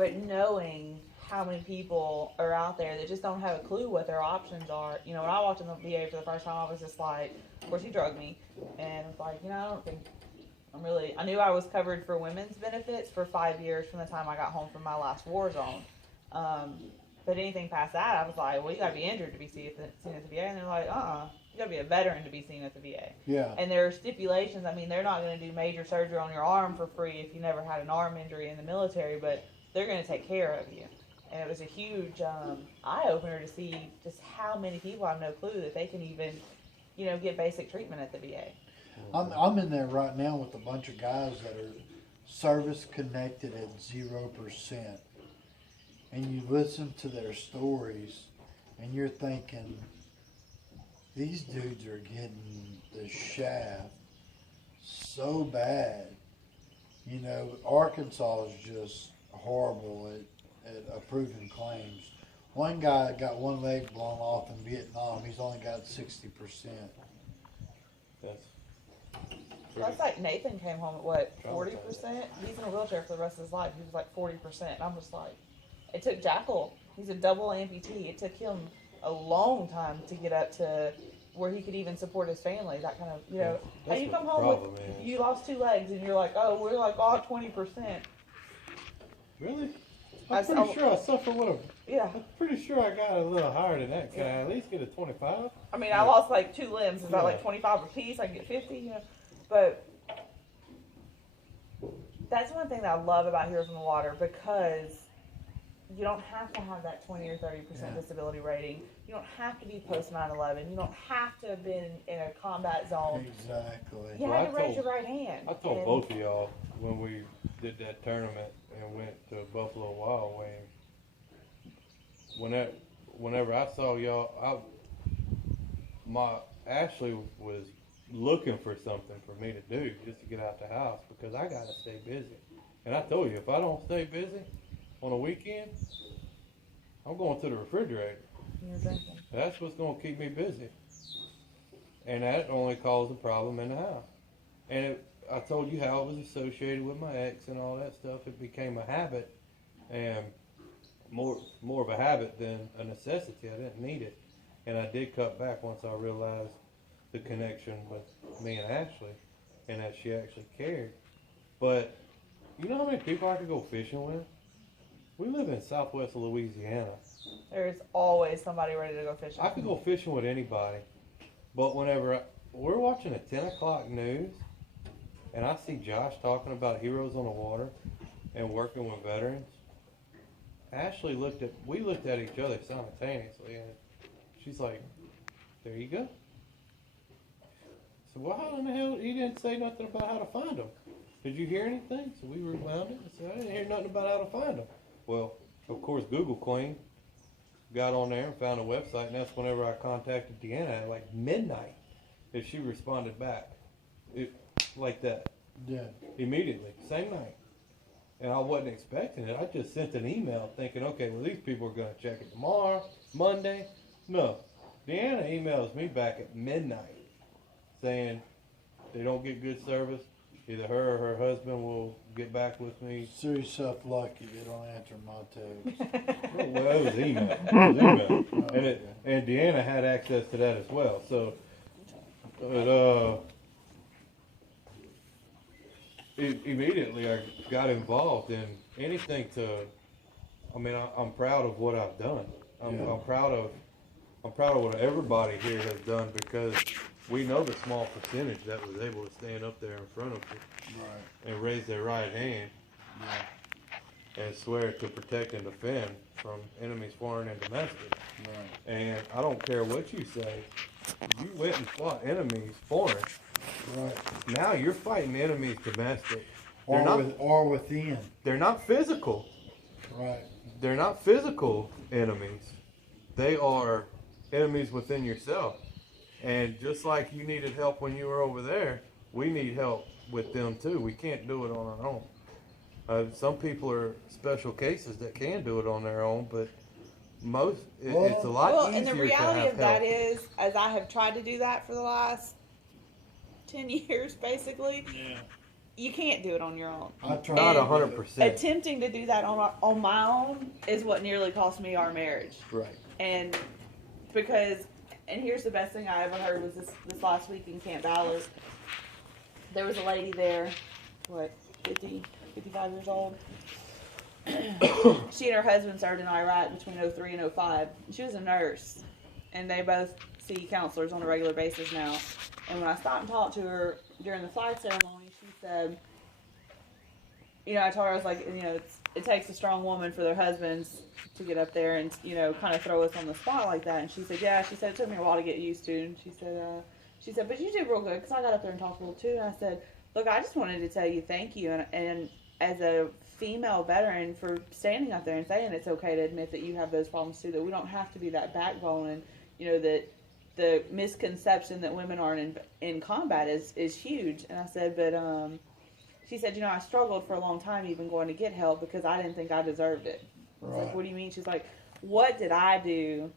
but knowing how many people are out there that just don't have a clue what their options are. You know, when I walked in the VA for the first time, I was just like, of course, he drugged me. And it's like, I don't think I knew I was covered for women's benefits for 5 years from the time I got home from my last war zone. But anything past that, I was like, well, you gotta be injured to be seen at the VA. And they're like, you gotta be a veteran to be seen at the VA. Yeah. And there are stipulations. I mean, they're not gonna do major surgery on your arm for free if you never had an arm injury in the military, but they're gonna take care of you. And it was a huge eye-opener to see just how many people have no clue that they can even, get basic treatment at the VA. I'm in there right now with a bunch of guys that are service connected at 0%. And you listen to their stories and you're thinking, these dudes are getting the shaft so bad. Arkansas is just horrible at approving claims. One guy got one leg blown off in Vietnam. He's only got 60%. That's like Nathan came home at what, 40%? He's in a wheelchair for the rest of his life. He was like 40%. And I'm just like, it took Jackal. He's a double amputee. It took him a long time to get up to where he could even support his family. That kind of, how you come home with, you lost 2 legs and you're like, oh, we're like, 20%. Really? I'm pretty sure I suffer with a. Yeah. I'm pretty sure I got a little higher than that. Can I at least get a 25? I mean, I lost like 2 limbs. Is that like 25 a piece? I can get 50, But that's one thing that I love about Heroes in the Water, because you don't have to have that 20 or 30% disability rating. You don't have to be post 9/11. You don't have to have been in a combat zone. Exactly. You had to raise your right hand. I told both of y'all when we did that tournament and went to Buffalo Wild Wing. Whenever I saw y'all, Ashley was looking for something for me to do just to get out the house, because I gotta stay busy. And I told you, if I don't stay busy on a weekend, I'm going to the refrigerator. That's what's going to keep me busy. And that only caused a problem in the house. And I told you how it was associated with my ex and all that stuff. It became a habit, and more of a habit than a necessity. I didn't need it. And I did cut back once I realized the connection with me and Ashley, and that she actually cared. But you know how many people I could go fishing with? We live in southwest Louisiana. There's always somebody ready to go fishing. I could go fishing with anybody, but whenever we're watching the 10 o'clock news, and I see Josh talking about Heroes on the Water and working with veterans, we looked at each other simultaneously, and she's like, there you go. So, well, how in the hell, he didn't say nothing about how to find them. Did you hear anything? So we rewound it and said, I didn't hear nothing about how to find them. Well, of course, Google Queen got on there and found a website, and that's whenever I contacted Deanna at like midnight, that she responded back. Like that. Yeah. Immediately, same night. And I wasn't expecting it. I just sent an email thinking, okay, well, these people are going to check it tomorrow, Monday. No. Deanna emails me back at midnight saying they don't get good service. Either her or her husband will get back with me. Consider yourself lucky you don't answer my text. Well, it was email. It was email. And Deanna had access to that as well. So, immediately I got involved in anything I'm proud of what I've done. I'm proud of what everybody here has done, because we know the small percentage that was able to stand up there in front of you and raise their right hand and swear to protect and defend from enemies foreign and domestic. And I don't care what you say, you went and fought enemies foreign. Now you're fighting enemies domestic. Or within. They're not physical. They're not physical enemies. They are enemies within yourself. And just like you needed help when you were over there, we need help with them too. We can't do it on our own. Some people are special cases that can do it on their own, but it's a lot easier. And the reality of that is, as I have tried to do that for the last 10 years, basically, you can't do it on your own. I tried. Not And 100%. attempting to do that on my own is what nearly cost me our marriage. Right. And because, and here's the best thing I ever heard was this last week in Camp Ballard. There was a lady there, 50, 55 years old. She and her husband served in Iraq between 03 and 05. She was a nurse, and they both see counselors on a regular basis now. And when I stopped and talked to her during the flag ceremony, she said, I told her, I was like, it takes a strong woman for their husbands to get up there and, kind of throw us on the spot like that. And she said, yeah, she said, it took me a while to get used to. And she said, but you did real good, because I got up there and talked a little too. And I said, look, I just wanted to tell you thank you. And as a female veteran, for standing up there and saying it's okay to admit that you have those problems too, that we don't have to be that backbone, and that the misconception that women aren't in combat is huge. And I said, but she said, I struggled for a long time even going to get help because I didn't think I deserved it. I was like, what do you mean? She's like, what did I do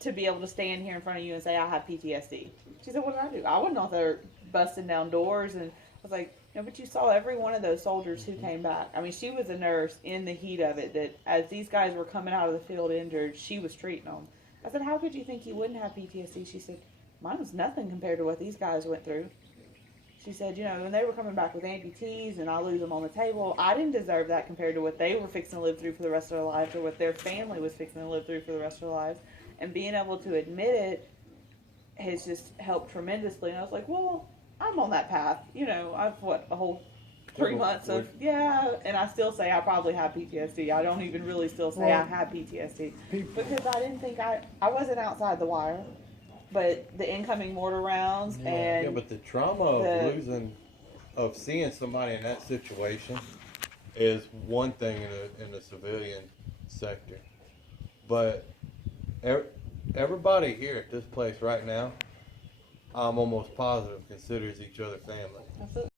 to be able to stand here in front of you and say I have PTSD? She said, what did I do? I wasn't out there busting down doors. And I was like, but you saw every one of those soldiers who came back. I mean, she was a nurse in the heat of it, that as these guys were coming out of the field injured, she was treating them. I said, how could you think you wouldn't have PTSD? She said, mine was nothing compared to what these guys went through. She said, when they were coming back with amputees and I lose them on the table, I didn't deserve that compared to what they were fixing to live through for the rest of their lives, or what their family was fixing to live through for the rest of their lives. And being able to admit it has just helped tremendously. And I was like, well, I'm on that path. I've, a whole 3 months of, and I still say I probably have PTSD. I don't even really still say I have PTSD. Because I didn't think I wasn't outside the wire. But the incoming mortar rounds and... Yeah, but the trauma of seeing somebody in that situation is one thing in the civilian sector. But everybody here at this place right now, I'm almost positive considers each other family. Absolutely.